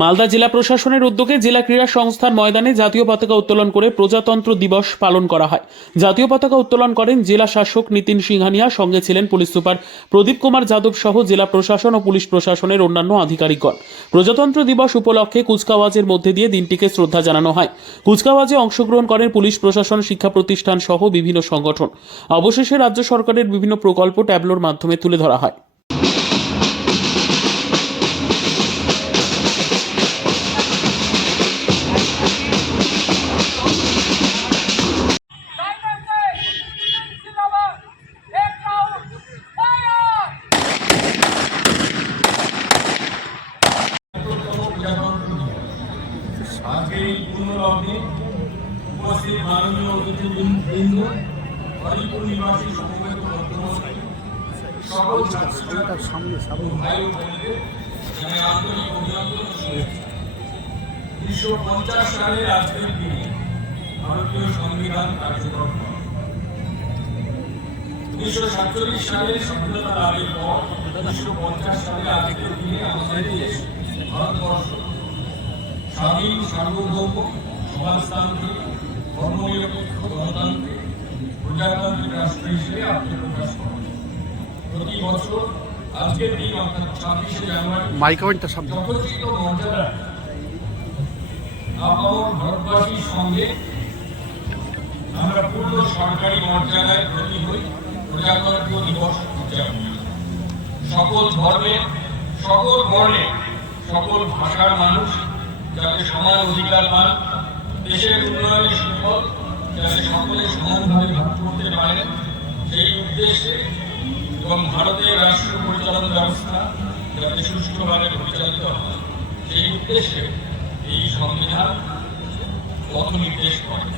মালদা জেলা প্রশাসনের উদ্যোগে জেলা ক্রীড়া সংস্থার ময়দানে জাতীয় পতাকা উত্তোলন করে প্রজাতন্ত্র দিবস পালন করা হয়। জাতীয় পতাকা উত্তোলন করেন জেলা শাসক নীতিন সিংহানিয়া, সঙ্গে ছিলেন পুলিশ সুপার প্রদীপ কুমার যাদব সহ জেলা প্রশাসন ও পুলিশ প্রশাসনের অন্যান্য আধিকারিকগণ। প্রজাতন্ত্র দিবস উপলক্ষে কুচকাওয়াজের মধ্যে দিয়ে দিনটিকে শ্রদ্ধা জানানো হয়। কুচকাওয়াজে অংশগ্রহণ করেন পুলিশ প্রশাসন, শিক্ষা প্রতিষ্ঠান সহ বিভিন্ন সংগঠন। অবশেষে রাজ্য সরকারের বিভিন্ন প্রকল্প ট্যাবলোর মাধ্যমে তুলে ধরা হয়। আজকে এই পূর্ণলগ্নে উপস্থিত মাননীয় অতিথিবৃন্দ হরিপুর নিবাসী সমবেত পঞ্চাশ সালের আজকের দিনে ভারতীয় সংবিধান কার্যকর উনিশশো সাতচল্লিশ সালে স্বাধীনতা লাভের উনিশশো পঞ্চাশ সালে আজকের দিনে ভারতবর্ষ স্বাধীন সার্বভৌম সমাজতান্ত্রিক ধর্মনিরপেক্ষ গণতান্ত্রিক প্রজাতান্ত্রিক রাষ্ট্র হিসেবে আত্মপ্রকাশ করে প্রতি বছর আজকের দিন অর্থাৎ ছাব্বিশে জানুয়ারি সামনে। যথোচিত মর্যাদা আপামর ভারতবাসীর সঙ্গে আমরা পূর্ণ সরকারি মর্যাদায় ব্রতী হই প্রজাতন্ত্র দিবস উদযাপন সকল ধর্মে সকল বর্ণে সকল ভাষার মানুষ যাতে সমান অধিকার পান, দেশের উন্নয়নের সুফল যাতে সকলে সমানভাবে ভাগ করতে পারে, সেই উদ্দেশ্যে এবং ভারতের রাষ্ট্র পরিচালন ব্যবস্থা যাতে সুষ্ঠুভাবে পরিচালিত হয়, সেই উদ্দেশ্যে এই সংবিধান পথ নির্দেশ করে।